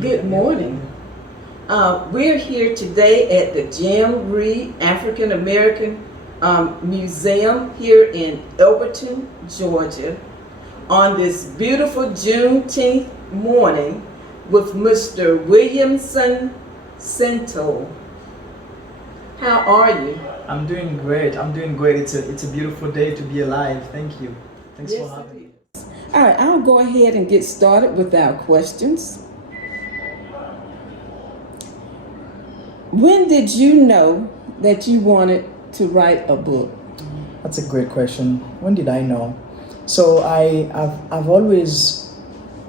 Good morning. We're here today at the Jim-Ree African American Museum here in Elberton, Georgia, on this beautiful Juneteenth morning with Mr. Williamson Sintyl. How are you? I'm doing great. I'm doing great. It's a beautiful day to be alive. Thank you. Thanks Yes, for having me. all right, I'll go ahead and get started with our questions. When did you know that you wanted to write a book? That's a great question. When did I know? So I've always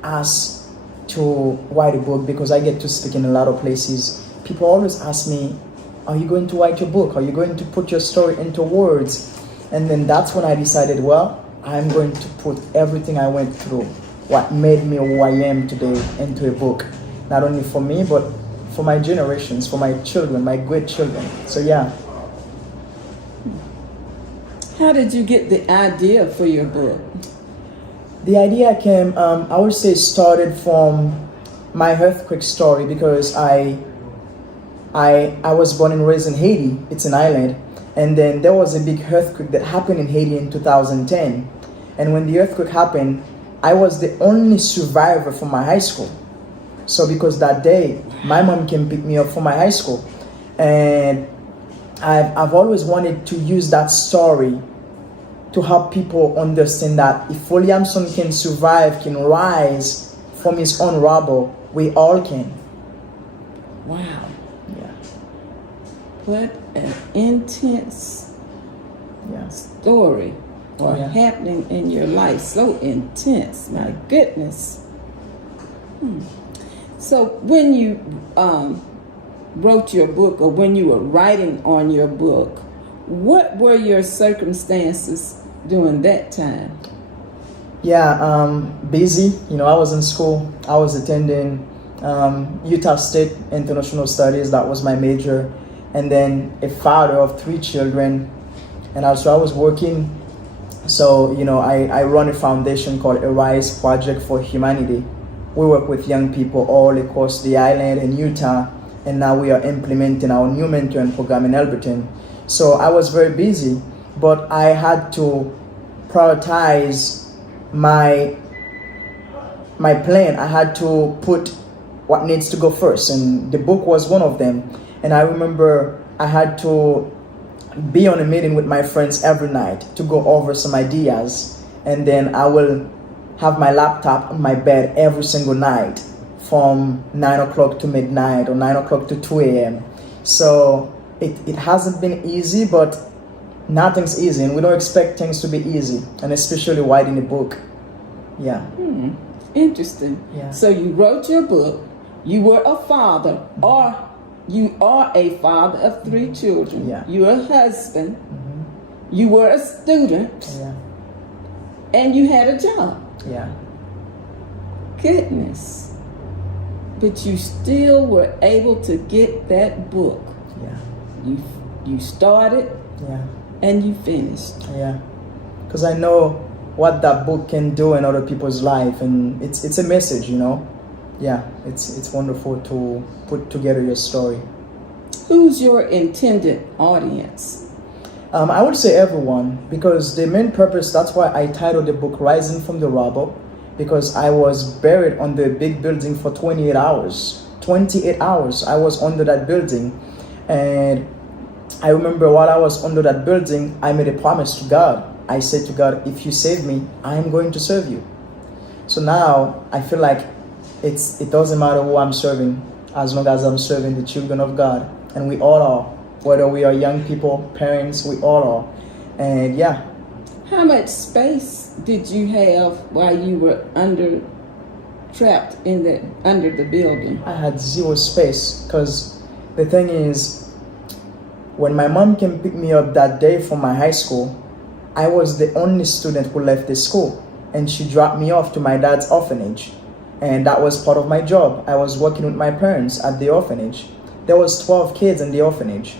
asked to write a book because I get to speak in a lot of places. People always ask me, are you going to write your book? Are you going to put your story into words? And then that's when I decided, well, I'm going to put everything I went through, what made me who I am today, into a book. Not only for me, but for my generations, for my children, my great children. So yeah. How did you get the idea for your book? The idea came, I would say, started from my earthquake story because I was born and raised in Haiti. It's an island. And then there was a big earthquake that happened in Haiti in 2010. And when the earthquake happened, I was the only survivor from my high school. So because that day, my mom came pick me up from my high school. And I've always wanted to use that story to help people understand that if Williamson can survive, can rise from his own rubble, we all can. Wow. Yeah. What an intense story or happening in your life. So intense. My goodness. So when you wrote your book, or when you were writing on your book, what were your circumstances during that time? Yeah, busy. I was in school. I was attending Utah State International Studies. That was my major. And then a father of 3 children. And also I was working. So, I run a foundation called Arise Project for Humanity. We work with young people all across the island in Utah. And now we are implementing our new mentoring program in Elberton. So I was very busy, but I had to prioritize my plan. I had to put what needs to go first, and the book was one of them. And I remember I had to be on a meeting with my friends every night to go over some ideas, and then I will have my laptop on my bed every single night from 9 o'clock to midnight or 9 o'clock to 2 a.m. So it hasn't been easy, but nothing's easy, and we don't expect things to be easy, and especially writing a book. Yeah. Interesting. Yeah. So you wrote your book, you were a father, or you are a father of 3 children. Yeah. You're a husband, you were a student, Yeah. and you had a job. Yeah. Goodness. But you still were able to get that book. Yeah. You started Yeah. and you finished. Yeah. Because I know what that book can do in other people's life, and it's a message, Yeah, it's wonderful to put together your story. Who's your intended audience? I would say everyone, because the main purpose, that's why I titled the book Rising From the Rubble, because I was buried under a big building for 28 hours. 28 hours I was under that building. And I remember while I was under that building, I made a promise to God. I said to God, if you save me, I am going to serve you. So now I feel like it doesn't matter who I'm serving, as long as I'm serving the children of God. And we all are. Whether we are young people, parents, we all are. And yeah. How much space did you have while you were trapped under the building? I had 0 space, because the thing is, when my mom came pick me up that day from my high school, I was the only student who left the school, and she dropped me off to my dad's orphanage. And that was part of my job. I was working with my parents at the orphanage. There was 12 kids in the orphanage.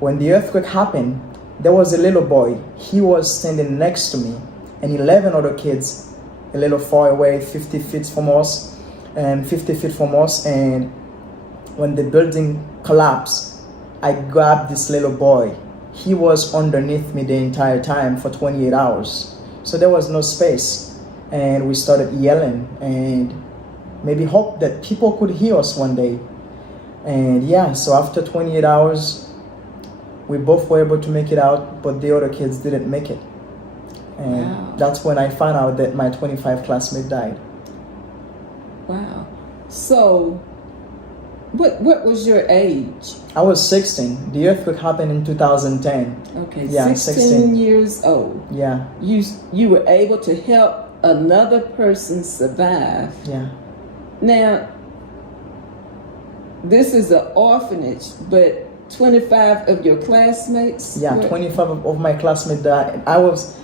When the earthquake happened, there was a little boy. He was standing next to me, and 11 other kids a little far away, 50 feet from us. and 50 feet from us. And when the building collapsed, I grabbed this little boy. He was underneath me the entire time for 28 hours. So there was no space. And we started yelling and maybe hope that people could hear us one day. And yeah, so after 28 hours, we both were able to make it out, but the other kids didn't make it. And wow. That's when I found out that my 25 classmate died. Wow. So, what was your age? I was 16. The earthquake happened in 2010. Okay, yeah, 16 years old. Yeah. You were able to help another person survive. Yeah. Now, this is an orphanage, but 25 of your classmates? Yeah, 25 of my classmates died. I was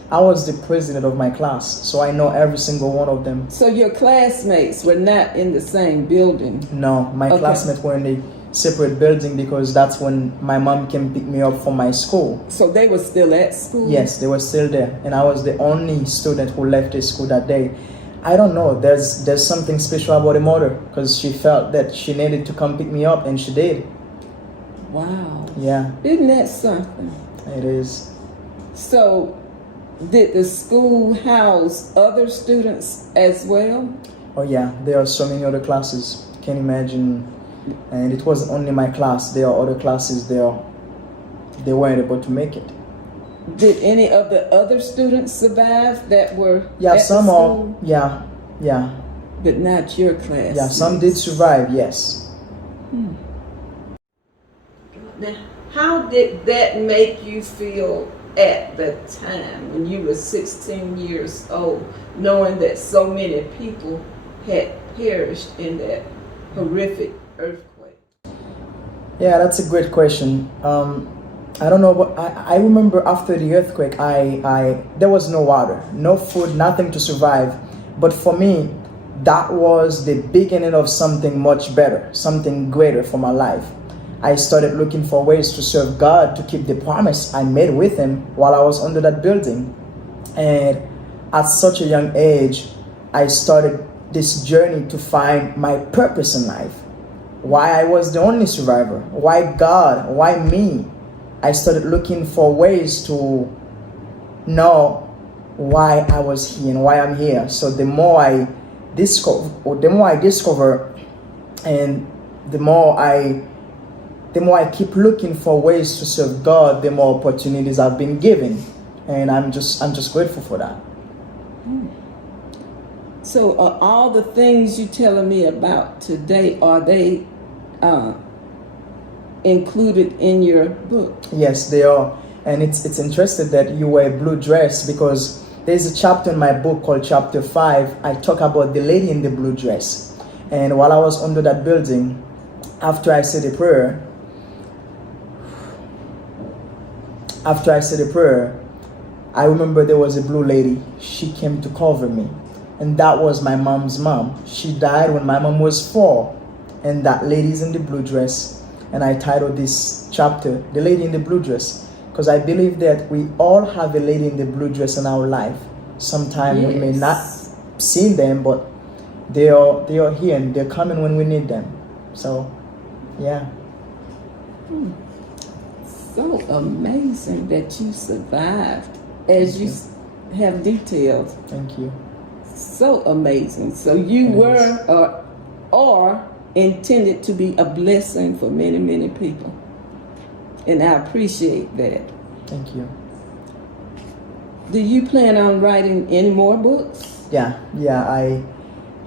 the president of my class, so I know every single one of them. So your classmates were not in the same building? No, my classmates were in a separate building because that's when my mom came pick me up from my school. So they were still at school? Yes, they were still there, and I was the only student who left the school that day. I don't know, there's something special about a mother because she felt that she needed to come pick me up, and she did. Wow. Yeah. Isn't that something? It is. So, did the school house other students as well? Oh yeah, there are so many other classes. Can't imagine. And it wasn't only my class. There are other classes there. They weren't able to make it. Did any of the other students survive that were Yeah, at some the are. school? Yeah. But not your class. Yeah, some did survive, yes. Now, how did that make you feel at the time when you were 16 years old, knowing that so many people had perished in that horrific earthquake? Yeah, that's a great question. I don't know, but I remember after the earthquake, there was no water, no food, nothing to survive. But for me, that was the beginning of something much better, something greater for my life. I started looking for ways to serve God, to keep the promise I made with Him while I was under that building. And at such a young age, I started this journey to find my purpose in life. Why I was the only survivor? Why God? Why me? I started looking for ways to know why I was here and why I'm here. So the more I discover, and the more I keep looking for ways to serve God, the more opportunities I've been given, and I'm just grateful for that. So, all the things you're telling me about today, are they included in your book? Yes, they are, and it's interesting that you wear a blue dress because there's a chapter in my book called Chapter 5. I talk about the lady in the blue dress, and while I was under that building, after I said a prayer, I remember there was a blue lady. She came to cover me. And that was my mom's mom. She died when my mom was 4. And that lady's in the blue dress. And I titled this chapter, The Lady in the Blue Dress. Because I believe that we all have a lady in the blue dress in our life. Sometimes we may not see them, but they are here and they're coming when we need them. So, yeah. So amazing that you survived, as you have detailed. Thank you. So amazing. So you were or intended to be a blessing for many, many people. And I appreciate that. Thank you. Do you plan on writing any more books? Yeah.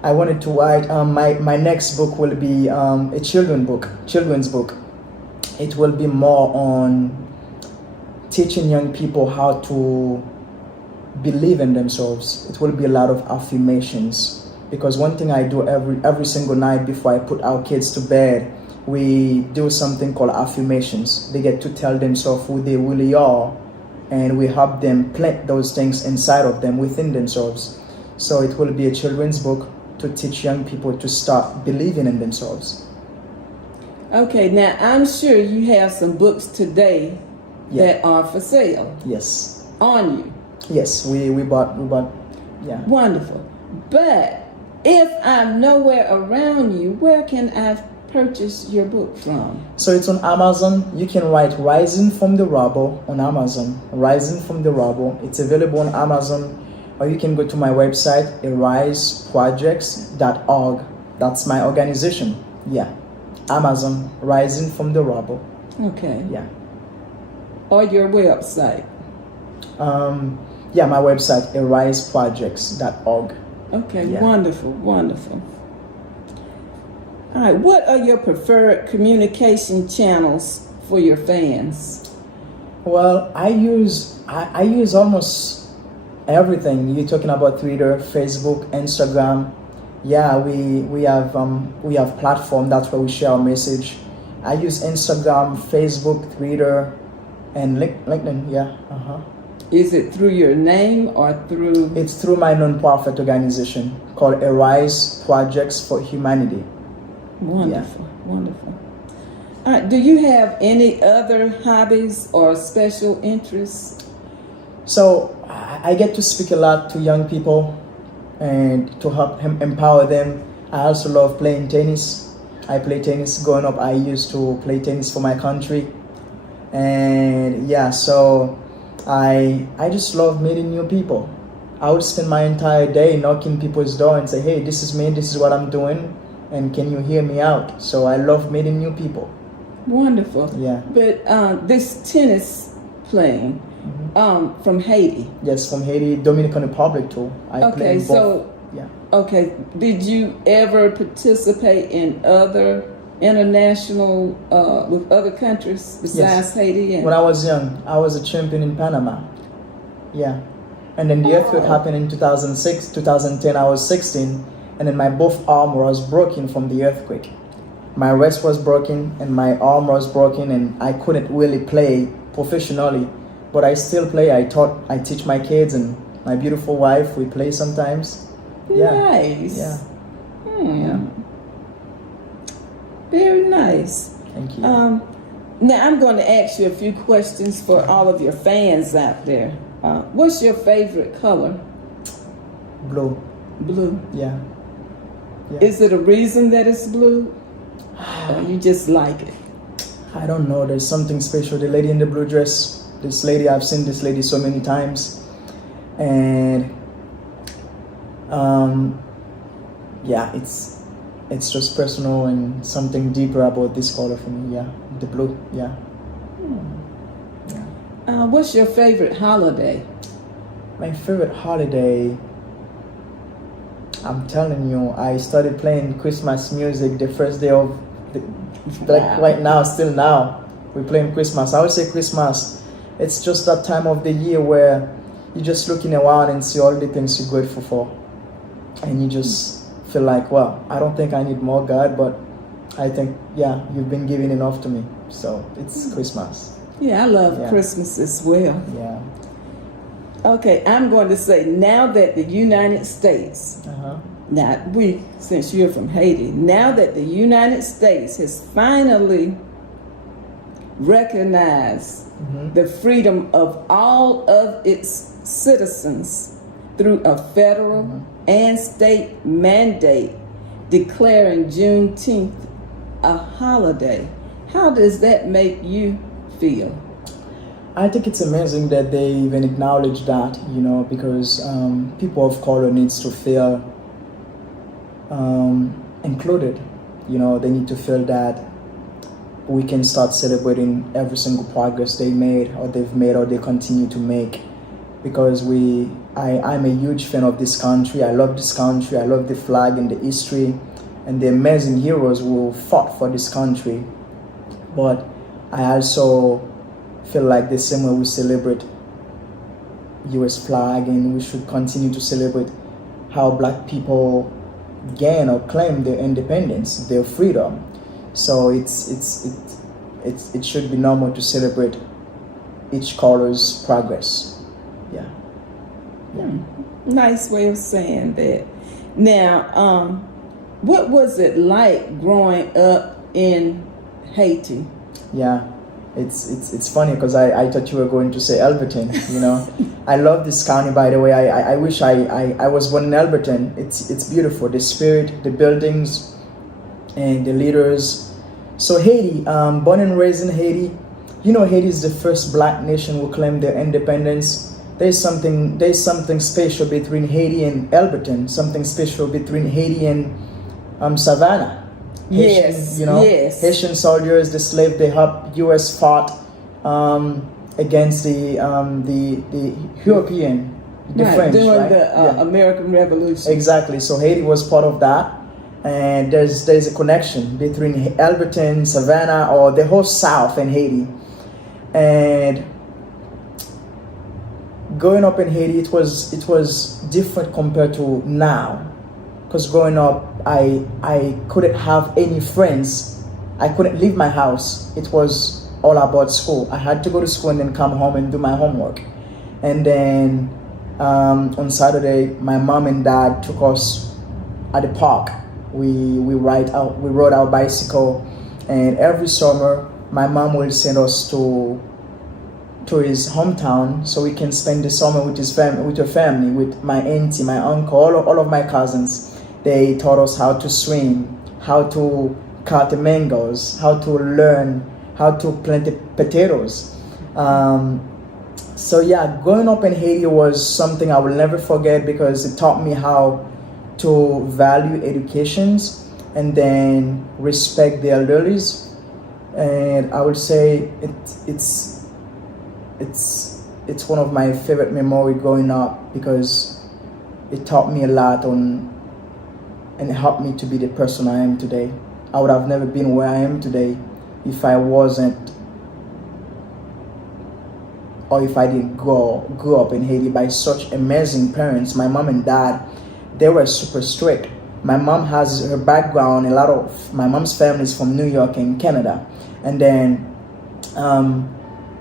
I wanted to write. My next book will be a children's book. It will be more on teaching young people how to believe in themselves. It will be a lot of affirmations, because one thing I do every single night before I put our kids to bed, we do something called affirmations. They get to tell themselves who they really are, and we help them plant those things inside of them, within themselves. So it will be a children's book to teach young people to start believing in themselves. Okay, now I'm sure you have some books today that are for sale. Yes. On you. Yes, we bought, yeah. Wonderful. But if I'm nowhere around you, where can I purchase your book from? So it's on Amazon. You can write Rising from the Rubble on Amazon. Rising from the Rubble. It's available on Amazon, or you can go to my website, ariseprojects.org. That's my organization. Yeah. Amazon, Rising from the Rubble. Okay. Yeah. Or your website. Yeah, my website, ariseprojects.org. Okay, Yeah. wonderful, wonderful. All right, what are your preferred communication channels for your fans? Well, I use almost everything. You're talking about Twitter, Facebook, Instagram. Yeah, we have platform. That's where we share our message. I use Instagram, Facebook, Twitter, and LinkedIn. Yeah. Is it through your name or through? It's through my nonprofit organization called Arise Projects for Humanity. Wonderful, wonderful. All right, do you have any other hobbies or special interests? So I get to speak a lot to young people and to help empower them. I also love playing tennis. I play tennis. Growing up, I used to play tennis for my country. And yeah, so I just love meeting new people. I would spend my entire day knocking people's door and say, hey, this is me, this is what I'm doing, and can you hear me out? So I love meeting new people. Wonderful. Yeah. But this tennis playing from Haiti. Yes, from Haiti, Dominican Republic too. I play in both. So yeah. Okay, did you ever participate in other international with other countries besides Haiti? And when I was young, I was a champion in Panama. Yeah. And then the earthquake happened in 2006, 2010. I was 16, and then my both arm was broken from the earthquake. My wrist was broken and my arm was broken, and I couldn't really play professionally, but I still play. I teach my kids and my beautiful wife. We play sometimes. Yeah. Nice. Yeah. Yeah. Very nice. Thank you. Now I'm going to ask you a few questions for all of your fans out there. What's your favorite color? Blue. Blue. Yeah. Is it a reason that it's blue? Or you just like it? I don't know. There's something special. The lady in the blue dress. This lady, I've seen this lady so many times, and yeah, it's just personal and something deeper about this color for me. Yeah, the blue. Yeah. What's your favorite holiday? My favorite holiday, I'm telling you, I started playing Christmas music the first day of right now, still now, we're playing Christmas. I would say Christmas, it's just that time of the year where you're just looking around and see all the things you're grateful for. And you just feel like, well, I don't think I need more, God, but I think, yeah, you've been giving enough to me. So it's Christmas. Yeah, I love Christmas as well. Yeah. Okay, I'm going to say now that the United States, since you're from Haiti, now that the United States has finally recognized the freedom of all of its citizens through a federal and state mandate declaring Juneteenth a holiday, how does that make you feel? I think it's amazing that they even acknowledge that, because people of color needs to feel included. They need to feel that we can start celebrating every single progress they made or they continue to make. Because I'm a huge fan of this country. I love this country. I love the flag and the history and the amazing heroes who fought for this country. But I also feel like the same way we celebrate US flag, and we should continue to celebrate how Black people gain or claim their independence, their freedom. So it should be normal to celebrate each color's progress. Yeah. Nice way of saying that. Now, what was it like growing up in Haiti? Yeah. It's funny because I thought you were going to say Elberton. I love this county, by the way. I wish I was born in Elberton. It's beautiful. The spirit, the buildings, and the leaders. So Haiti, born and raised in Haiti. Haiti is the first black nation who claimed their independence. There's something special between Haiti and Elberton. Something special between Haiti and Savannah. Yes. Haitian soldiers, the slave, they helped U.S. fought against the European, the French, during right? the American Revolution. Exactly. So Haiti was part of that, and there's a connection between Elberton, Savannah, or the whole South and Haiti. And growing up in Haiti, it was different compared to now. Because growing up, I couldn't have any friends. I couldn't leave my house. It was all about school. I had to go to school and then come home and do my homework. And then on Saturday, my mom and dad took us at the park. We rode our bicycle, and every summer, my mom will send us to his hometown so we can spend the summer with your family, with my auntie, my uncle, all of my cousins. They taught us how to swim, how to cut the mangoes, how to learn how to plant the potatoes. So yeah, growing up in Haiti was something I will never forget because it taught me how to value educations and then respect the elderlies. And I would say it's one of my favorite memories growing up because it taught me a lot and it helped me to be the person I am today. I would have never been where I am today if I wasn't, or if I didn't grow up in Haiti by such amazing parents. My mom and dad, they were super strict. My mom has her background, a lot of my mom's family is from New York and Canada, and then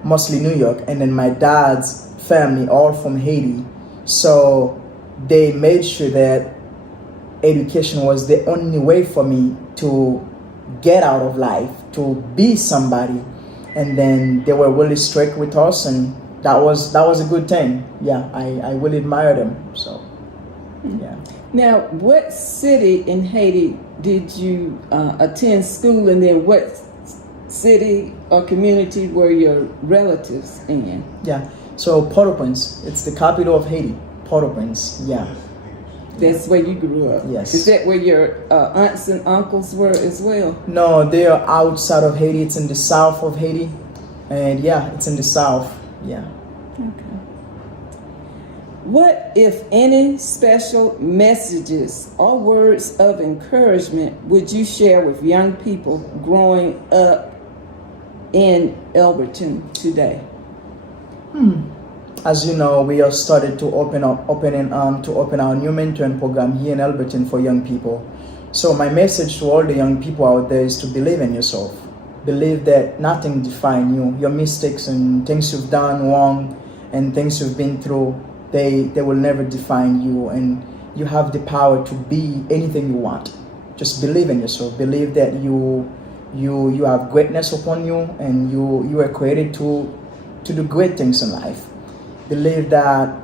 mostly New York, and then my dad's family all from Haiti. So they made sure that education was the only way for me to get out of life, to be somebody. And then they were really strict with us, and that was a good thing. Yeah, I really admire them. So yeah. Now, what city in Haiti did you attend school, and then what city or community were your relatives in? Yeah, so Port-au-Prince, it's the capital of Haiti, Port-au-Prince, yeah. That's where you grew up? Yes. Is that where your aunts and uncles were as well? No, they are outside of Haiti. It's in the south of Haiti. And yeah, it's in the south, yeah. Okay. What, if any, special messages or words of encouragement would you share with young people growing up in Elberton today? As you know, we have started to open our new mentoring program here in Elberton for young people. So my message to all the young people out there is to believe in yourself. Believe that nothing defines you. Your mistakes and things you've done wrong and things you've been through, they will never define you, and you have the power to be anything you want. Just believe in yourself. Believe that you have greatness upon you, and you are created to do great things in life. Believe that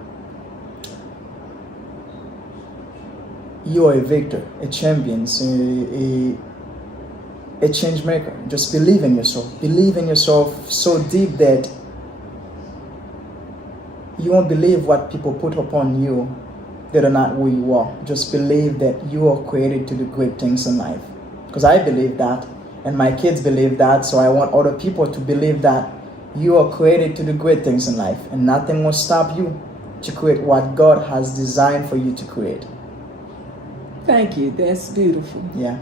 you are a victor, a champion, a change maker. Just believe in yourself. Believe in yourself so deep that you won't believe what people put upon you that are not who you are. Just believe that you are created to do great things in life. Because I believe that, and my kids believe that, so I want other people to believe that you are created to do great things in life, and nothing will stop you to create what God has designed for you to create. Thank you. That's beautiful. Yeah.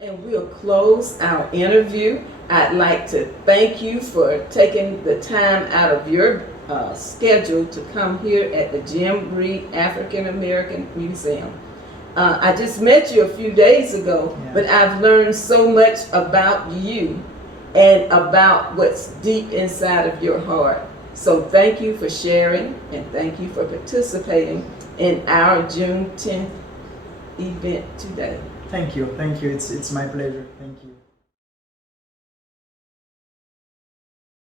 And we'll close our interview. I'd like to thank you for taking the time out of your schedule to come here at the Jim-Ree African American Museum. I just met you a few days ago, but I've learned so much about you and about what's deep inside of your heart. So thank you for sharing, and thank you for participating in our Juneteenth event today. Thank you. It's my pleasure.